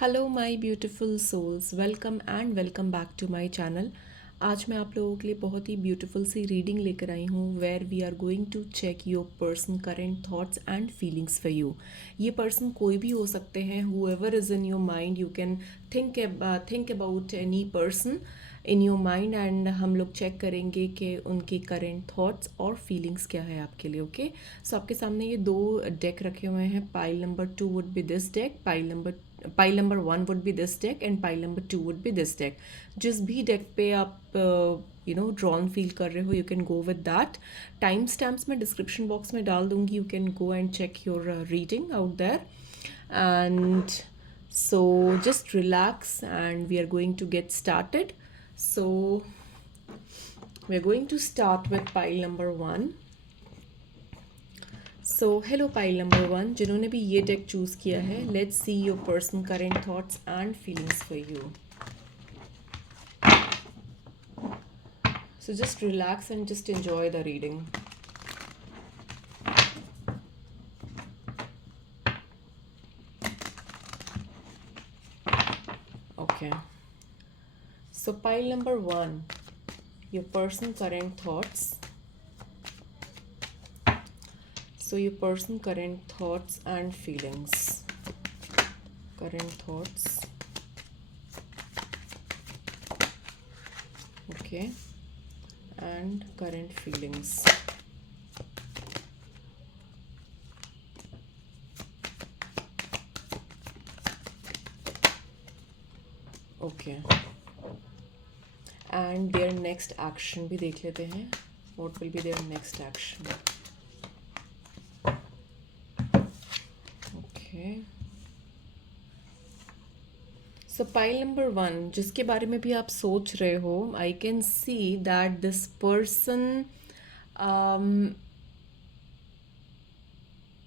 Hello my beautiful souls, welcome and welcome back to my channel. आज मैं आप लोगों के लिए बहुत ही ब्यूटीफुल सी रीडिंग लेकर आई हूँ where we are going to check your person current thoughts and feelings for you. ये पर्सन कोई भी हो सकते हैं, whoever is in your mind. You can think about any person in your mind and हम लोग चेक करेंगे कि उनके करेंट थॉट्स और फीलिंग्स क्या है आपके लिए। ओके, सो आपके सामने ये दो डेक रखे हुए हैं। Pile number 2 would be this deck, pile number 1 would be this deck and pile number 2 would be this deck. जिस भी डेक पे आप ड्रॉन फील कर रहे हो, you can go with that. Timestamps मैं डिस्क्रिप्शन बॉक्स में डाल दूंगी, you can go and check your reading out there. And so just relax and we are going to get started. So we're going to start with pile number 1. So hello pile number 1, जिन्होंने भी ये deck choose किया है, let's see your person current thoughts and feelings for you. So just relax and just enjoy the reading. Okay. So pile number 1, your person current thoughts. So your person current thoughts and feelings. Current thoughts. Okay. And current feelings. Okay. And their next action भी देख लेते हैं. What will be their next action? Okay. So pile number 1, जिसके बारे में भी आप सोच रहे हो, I can see that this person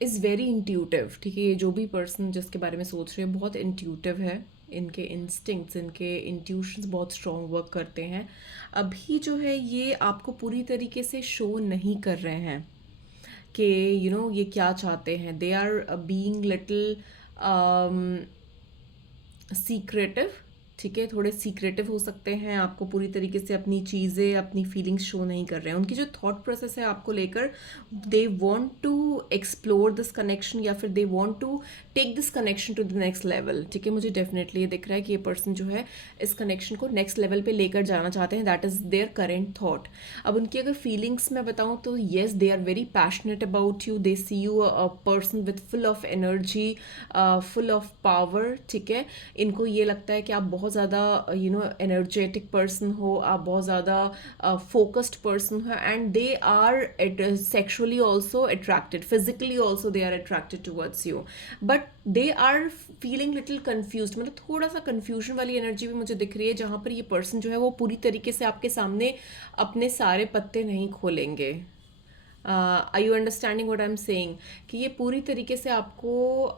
is very intuitive. ठीक है, ये जो भी पर्सन जिसके बारे में सोच रहे हैं बहुत इंट्यूटिव है। इनके इंस्टिंक्ट्स, इनके इंट्यूशंस बहुत स्ट्रॉन्ग वर्क करते हैं। अभी जो है ये आपको पूरी तरीके से शो नहीं कर रहे हैं कि ये क्या चाहते हैं। They are being little secretive. ठीक है, थोड़े सीक्रेटिव हो सकते हैं, आपको पूरी तरीके से अपनी चीज़ें, अपनी फीलिंग्स शो नहीं कर रहे हैं। उनकी जो थॉट प्रोसेस है आपको लेकर, they want to explore this connection या फिर they want to take this connection to the next level. ठीक है, मुझे डेफिनेटली ये दिख रहा है कि ये पर्सन जो है इस कनेक्शन को नेक्स्ट लेवल पे लेकर जाना चाहते हैं। That is their current thought. अब उनकी अगर फीलिंग्स मैं बताऊँ तो yes, they are very passionate about you. They see you a person with full of energy, full of power. ठीक है, इनको ये लगता है कि आप बहुत ज़्यादा एनर्जेटिक पर्सन हो, आप बहुत ज़्यादा फोकस्ड पर्सन हो and they are sexually also attracted, physically also they are attracted towards you, but they are feeling little confuse. मतलब थोड़ा सा कन्फ्यूजन वाली एनर्जी भी मुझे दिख रही है, जहाँ पर ये पर्सन जो है वो पूरी तरीके से आपके सामने अपने सारे पत्ते नहीं खोलेंगे। I you understanding what I am saying? कि ये पूरी तरीके से आपको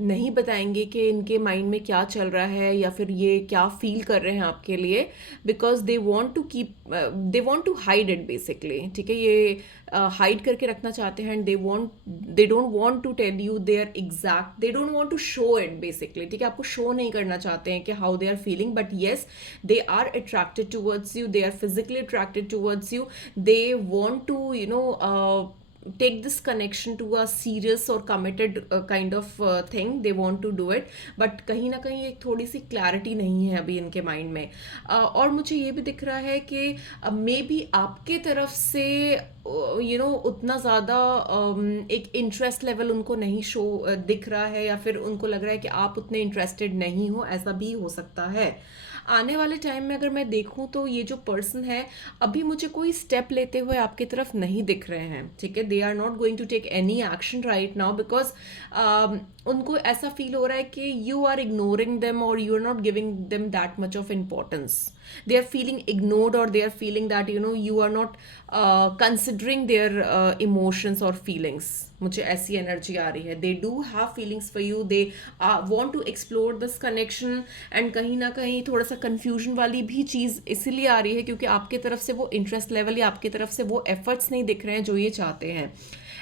नहीं बताएंगे कि इनके माइंड में क्या चल रहा है या फिर ये क्या फील कर रहे हैं आपके लिए, because they want to keep, they want to hide it basically. ठीक है, ये हाइड करके रखना चाहते हैं and they don't want to tell you their exact, they don't want to show it basically. ठीक है, आपको शो नहीं करना चाहते हैं कि how they are feeling, but yes they are attracted towards you, they are physically attracted towards you. They want to take this connection to a serious or committed kind of thing. They want to do it, but कहीं ना कहीं एक थोड़ी सी clarity नहीं है अभी इनके mind में। और मुझे ये भी दिख रहा है कि मे बी आपके तरफ से उतना ज़्यादा एक इंटरेस्ट लेवल उनको नहीं शो दिख रहा है, या फिर उनको लग रहा है कि आप उतने इंटरेस्टेड नहीं हो। ऐसा भी हो सकता है। आने वाले टाइम में अगर मैं देखूं तो ये जो पर्सन है अभी मुझे कोई स्टेप लेते हुए आपकी तरफ नहीं दिख रहे हैं। ठीक है, they are not going to take any action right now, because उनको ऐसा फील हो रहा है कि यू आर इग्नोरिंग देम और you are not giving them that much of importance. They are feeling ignored और they are feeling that you are not considering their emotions और feelings. मुझे ऐसी एनर्जी आ रही है। They do have feelings for you, they want to explore this connection and कहीं ना कहीं थोड़ा सा कंफ्यूजन वाली भी चीज़ इसीलिए आ रही है क्योंकि आपके तरफ से वो इंटरेस्ट लेवल या आपकी तरफ से वो एफर्ट्स नहीं दिख रहे हैं जो ये चाहते हैं।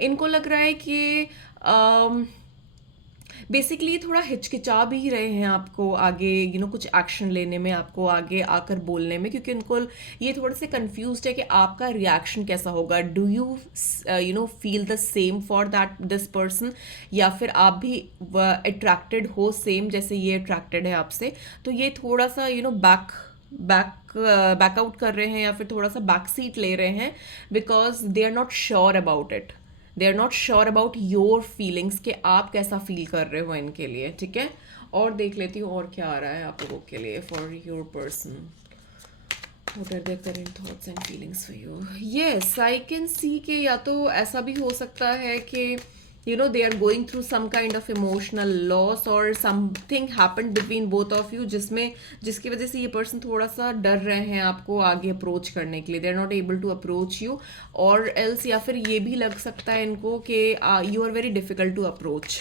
इनको लग रहा है कि बेसिकली थोड़ा हिचकिचा भी रहे हैं आपको आगे कुछ एक्शन लेने में, आपको आगे आकर बोलने में, क्योंकि उनको ये थोड़े से कंफ्यूज्ड है कि आपका रिएक्शन कैसा होगा। Do you feel the same for that this person, या फिर आप भी अट्रैक्टेड हो सेम जैसे ये अट्रैक्टेड है आपसे। तो ये थोड़ा सा बैक आउट कर रहे हैं, या फिर थोड़ा सा बैक सीट ले रहे हैं, because they are not sure about it. They are not sure about your feelings, कि आप कैसा फील कर रहे हो इनके लिए। ठीक है, और देख लेती हूँ और क्या आ रहा है आप लोगों के लिए for your person. What are their current thoughts and feelings for you? Yes, I can see कि या तो ऐसा भी हो सकता है कि they are going through some kind of emotional loss or something happened between both of you, जिसकी वजह से ये पर्सन थोड़ा सा डर रहे हैं आपको आगे अप्रोच करने के लिए। They are not able to approach you, और एल्स या फिर ये भी लग सकता है इनको कि you are very difficult to approach.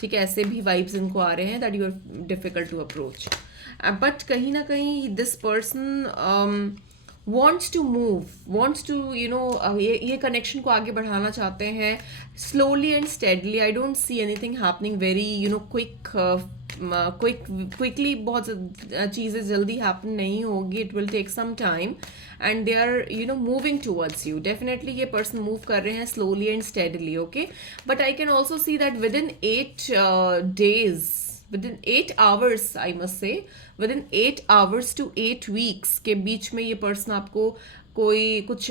ठीक है, ऐसे भी वाइब्स इनको आ रहे हैं that you are difficult to approach. But कहीं ना कहीं this person wants to move, wants to ये कनेक्शन को आगे बढ़ाना चाहते हैं slowly and steadily. I don't see anything happening very quickly. बहुत चीज़ें जल्दी happen नहीं होगी, it will take some time, and they are moving towards you. Definitely ये person move कर रहे हैं slowly and steadily. Okay, but I can also see that within 8 days, within 8 hours, I must say, within 8 hours to 8 weeks के बीच में ये person आपको कोई कुछ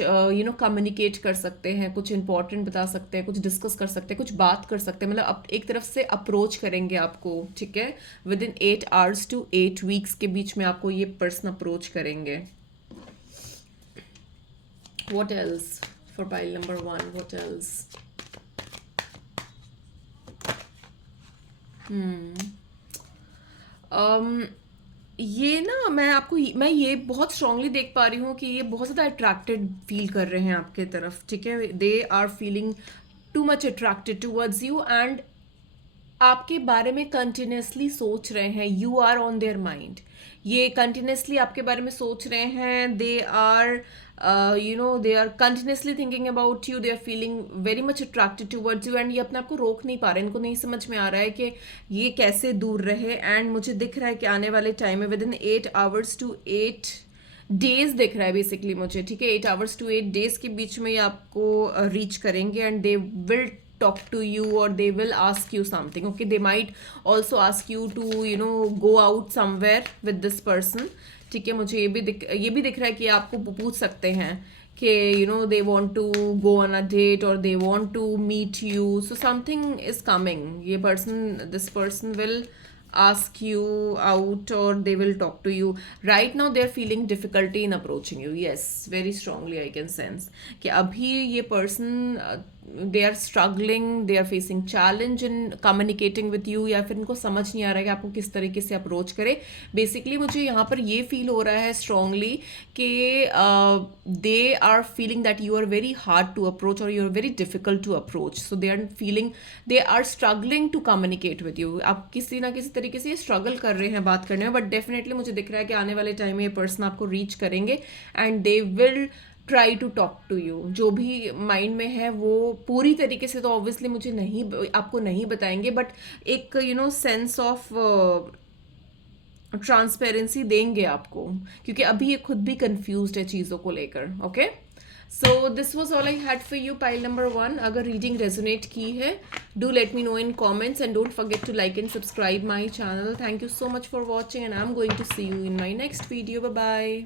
कम्युनिकेट कर सकते हैं, कुछ इंपॉर्टेंट बता सकते हैं, कुछ डिस्कस कर सकते हैं, कुछ बात कर सकते हैं, मतलब एक तरफ से अप्रोच करेंगे आपको। ठीक है, with in 8 hours to 8 weeks के बीच में आपको ये पर्सन अप्रोच करेंगे। What else for pile number 1? What else? ये ना मैं ये बहुत स्ट्रांगली देख पा रही हूँ कि ये बहुत ज़्यादा अट्रैक्टेड फील कर रहे हैं आपके तरफ। ठीक है, they are feeling too much attracted towards you, and आपके बारे में कंटिन्यूसली सोच रहे हैं। You are on their mind, ये कंटिन्यूसली आपके बारे में सोच रहे हैं। They are they are continuously thinking about you, they are feeling very much attracted towards you, and ये अपने आप को रोक नहीं पा रहे। इनको नहीं समझ में आ रहा है कि ये कैसे दूर रहे। एंड मुझे दिख रहा है कि आने वाले टाइम में with in 8 hours to 8 days दिख रहा है बेसिकली मुझे। ठीक है, 8 hours to 8 days के बीच में ये आपको रीच करेंगे, and they will talk to you, or they will ask you something. Okay, they might also ask you to go out somewhere with this person. ठीक है, मुझे ये भी दिख रहा है कि आपको पूछ सकते हैं कि they want to go on a date, or they want to meet you. So something is coming. This person will ask you out, or they will talk to you. Right now they are feeling difficulty in approaching you. Yes, very strongly I can sense कि अभी ये person they are struggling, they are facing challenge in communicating with you, या फिर इनको समझ नहीं आ रहा है कि आपको किस तरीके से अप्रोच करे। बेसिकली मुझे यहाँ पर ये फील हो रहा है स्ट्रांगली कि they are feeling that you are very hard to approach, और you are very difficult to approach. So they are struggling to communicate with you. आप किसी ना किसी तरीके से ये स्ट्रगल कर रहे हैं बात करने में, बट डेफिनेटली मुझे दिख रहा है कि आने वाले टाइम में ये पर्सन आपको रीच करेंगे, and they will try to talk to you. जो भी माइंड में है वो पूरी तरीके से तो ऑब्वियसली मुझे आपको नहीं बताएंगे, बट एक सेंस ऑफ ट्रांसपेरेंसी देंगे आपको, क्योंकि अभी ये खुद भी कंफ्यूज्ड है चीज़ों को लेकर। Okay, so this was all I had for you, pile number 1। अगर रीडिंग रेजोनेट की है, do let me know in comments, and don't forget to like and subscribe my channel. Thank you so much for watching, and I am going to see you in my next video. Bye bye.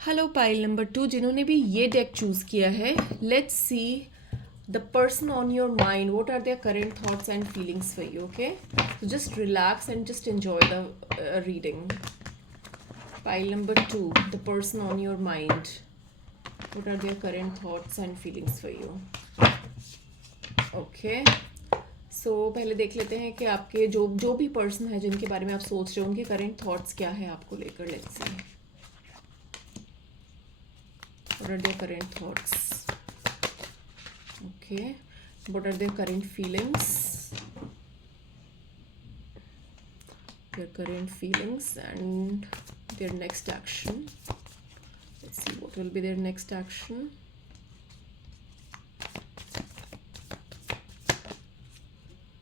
Hello pile number 2, जिन्होंने भी ये deck choose किया है, let's see the person on your mind, what are their current thoughts and feelings for you. Okay, so just relax and just enjoy the reading. Pile number 2, the person on your mind, what are their current thoughts and feelings for you. Okay, so पहले देख लेते हैं कि आपके जो भी person है जिनके बारे में आप सोच रहे हो, उनके करंट थॉट्स क्या है आपको लेकर। Let's see what are their current thoughts. Okay, what are their current feelings, and their next action. Let's see what will be their next action.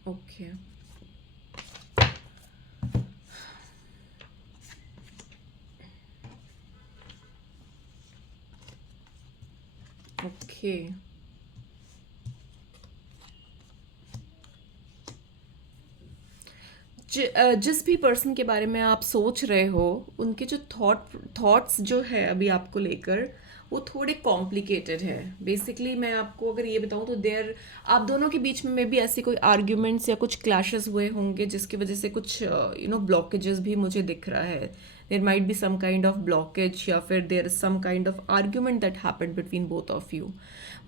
Okay. Okay. जिस भी पर्सन के बारे में आप सोच रहे हो, उनके जो थॉट्स जो है अभी आपको लेकर, वो थोड़े कॉम्प्लिकेटेड है। बेसिकली मैं आपको अगर ये बताऊं तो देयर, आप दोनों के बीच में भी ऐसी कोई आर्ग्यूमेंट्स या कुछ क्लैशेस हुए होंगे जिसकी वजह से कुछ ब्लॉकेजेस भी मुझे दिख रहा है। There might be some kind of blockage, या फिर there is some kind of argument that happened between both of you.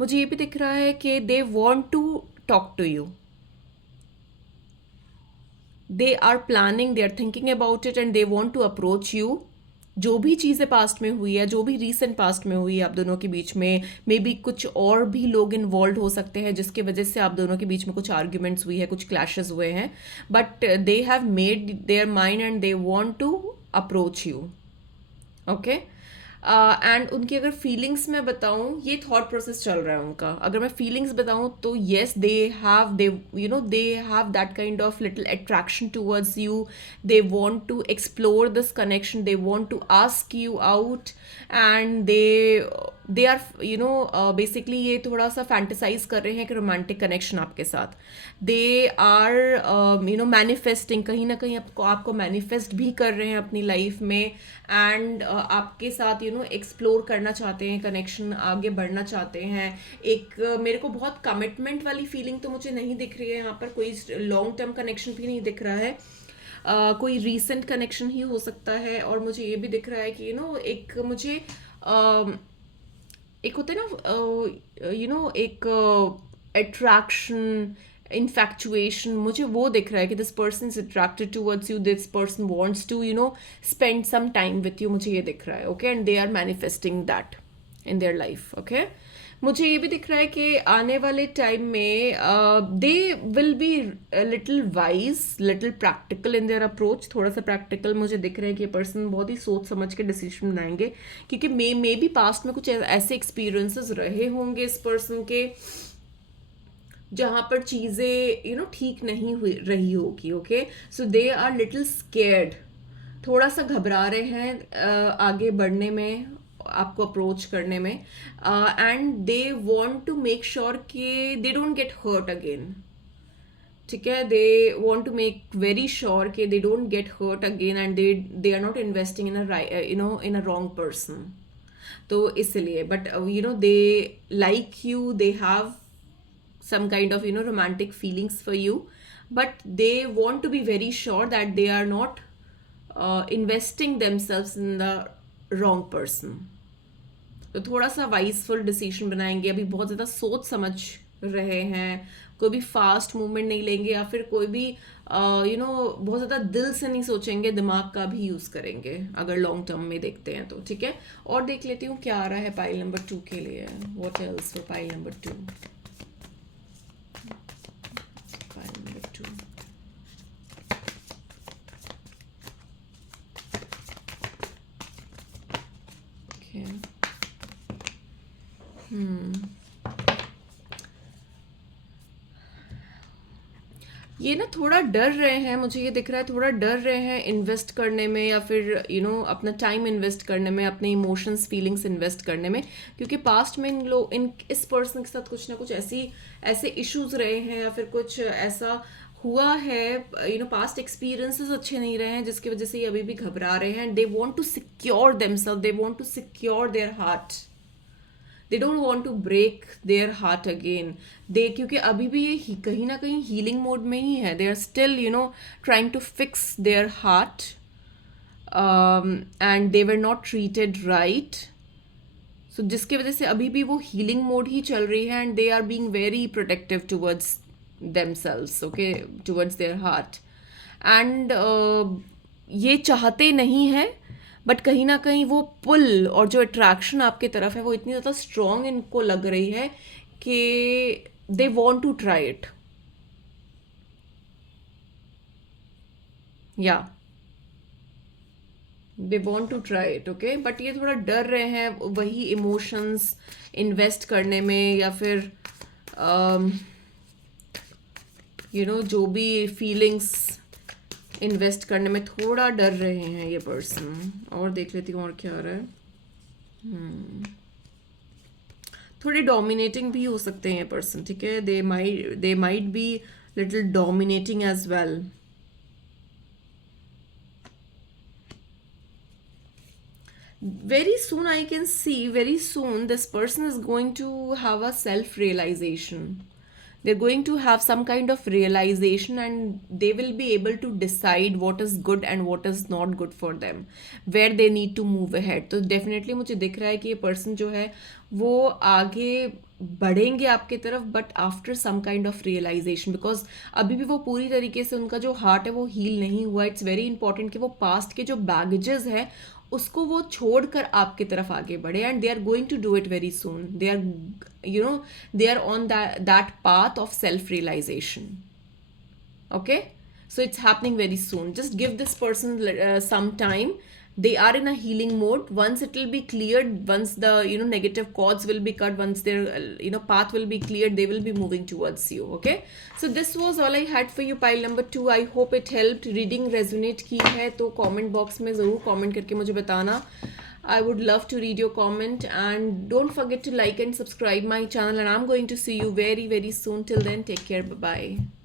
मुझे ये भी दिख रहा है कि they want to talk to you, they are planning, they are thinking about it and they want to approach you. जो भी चीज़ें पास्ट में हुई है, जो भी रीसेंट पास्ट में हुई है आप दोनों के बीच में, मे बी कुछ और भी लोग इन्वॉल्व हो सकते हैं जिसकी वजह से आप दोनों के बीच में कुछ आर्ग्यूमेंट्स हुई है, कुछ क्लैशेस हुए हैं, but they have made their mind and they want to approach you. Okay. And उनकी अगर फीलिंग्स में बताऊं, ये थॉट प्रोसेस चल रहा है उनका। अगर मैं फीलिंग्स बताऊं तो yes, they have that kind of little attraction towards you. They want to explore this connection, they want to ask you out, and they are basically ये थोड़ा सा फैंटिसाइज कर रहे हैं कि रोमांटिक कनेक्शन आपके साथ। दे आर मैनिफेस्टिंग, कहीं ना कहीं आपको मैनिफेस्ट भी कर रहे हैं अपनी लाइफ में, एंड आपके साथ एक्सप्लोर करना चाहते हैं, कनेक्शन आगे बढ़ना चाहते हैं। एक मेरे को बहुत कमिटमेंट वाली फीलिंग तो मुझे नहीं दिख रही है यहाँ पर, कोई लॉन्ग टर्म कनेक्शन भी नहीं दिख रहा है। कोई रीसेंट कनेक्शन ही हो सकता है। और मुझे ये भी दिख रहा है कि एक मुझे एक होता है ना एक अट्रैक्शन, इन्फैक्चुएशन, मुझे वो दिख रहा है कि this person is attracted towards you, this person wants to spend some time with you, मुझे ये दिख रहा है। Okay, and they are manifesting that in their life. Okay, मुझे ये भी दिख रहा है कि आने वाले टाइम में they will be little wise, little practical in their approach. थोड़ा सा प्रैक्टिकल मुझे दिख रहा है कि ये पर्सन बहुत ही सोच समझ के डिसीजन बनाएंगे, क्योंकि मे बी पास्ट में कुछ ऐसे एक्सपीरियंसेस रहे होंगे इस पर्सन के जहाँ पर चीज़ें ठीक नहीं हुई रही होगी। Okay, so they are little scared, थोड़ा सा घबरा रहे हैं आगे बढ़ने में, आपको अप्रोच करने में, and they want to make sure कि they don't get hurt again. ठीक है, they want to make very sure कि they don't get hurt again, and they are not investing in a wrong person. तो इसलिए, but they like you, they have some kind of romantic feelings for you, but they want to be very sure that they are not investing themselves in the wrong person. तो थोड़ा सा वाइजफुल decision बनाएंगे, अभी बहुत ज़्यादा सोच समझ रहे हैं, कोई भी फास्ट मूवमेंट नहीं लेंगे, या फिर कोई भी बहुत ज़्यादा दिल से नहीं सोचेंगे, दिमाग का भी यूज़ करेंगे अगर लॉन्ग टर्म में देखते हैं तो। ठीक है, और देख लेती हूँ क्या आ रहा है पाइल नंबर 2 के लिए। What else for pile number 2? ये ना थोड़ा डर रहे हैं, मुझे ये दिख रहा है थोड़ा डर रहे हैं इन्वेस्ट करने में, या फिर अपना टाइम इन्वेस्ट करने में, अपने इमोशंस फीलिंग्स इन्वेस्ट करने में, क्योंकि पास्ट में इस पर्सन के साथ कुछ ना कुछ ऐसे इश्यूज रहे हैं, या फिर कुछ ऐसा हुआ है, पास्ट एक्सपीरियंसेस अच्छे नहीं रहे हैं जिसकी वजह से ये अभी भी घबरा रहे हैं। They want to secure themselves, they want to secure their heart, they don't want to break their heart again. क्योंकि अभी भी ये कहीं ना कहीं हीलिंग मोड में ही है। They are still trying to fix their heart, and they were not treated right. So जिसकी वजह से अभी भी वो हीलिंग मोड ही चल रही है, and they are being very protective towards themselves, okay, towards their heart. And ये चाहते नहीं है, बट कहीं ना कहीं वो पुल और जो अट्रैक्शन आपके तरफ है वो इतनी ज़्यादा स्ट्रॉन्ग इनको लग रही है कि they want to try it. या they want to try it, okay, but ये थोड़ा डर रहे हैं वही इमोशंस इन्वेस्ट करने में, या फिर जो भी फीलिंग्स इन्वेस्ट करने में थोड़ा डर रहे हैं ये पर्सन। और देख लेती हूँ और क्या आ रहा है। थोड़े डोमिनेटिंग भी हो सकते हैं ये पर्सन, ठीक है। They might be little dominating as well. Very soon, I can see very soon this person is going to have a self realization. They're going to have some kind of realization, and they will be able to decide what is good and what is not good for them, where they need to move ahead. तो definitely मुझे दिख रहा है कि ये person जो है वो आगे बढ़ेंगे आपके तरफ, but after some kind of realization, because अभी भी वो पूरी तरीके से उनका जो हार्ट है वो हील नहीं हुआ। इट्स वेरी इंपॉर्टेंट कि वो पास्ट के जो बैगेजेस है उसको वो छोड़कर आपकी तरफ आगे बढ़े, and they are going to do it very soon. They are they are on that path of self realization. Okay, so it's happening very soon. Just give this person some time. They are in a healing mode. Once it will be cleared, once the negative cords will be cut, once their path will be cleared, they will be moving towards you. Okay, so this was all I had for you, pile number 2. I hope it helped. Reading resonate की है तो comment box में ज़रूर comment करके मुझे बताना. I would love to read your comment, and don't forget to like and subscribe my channel, and I'm going to see you very very soon. Till then, take care. Bye bye.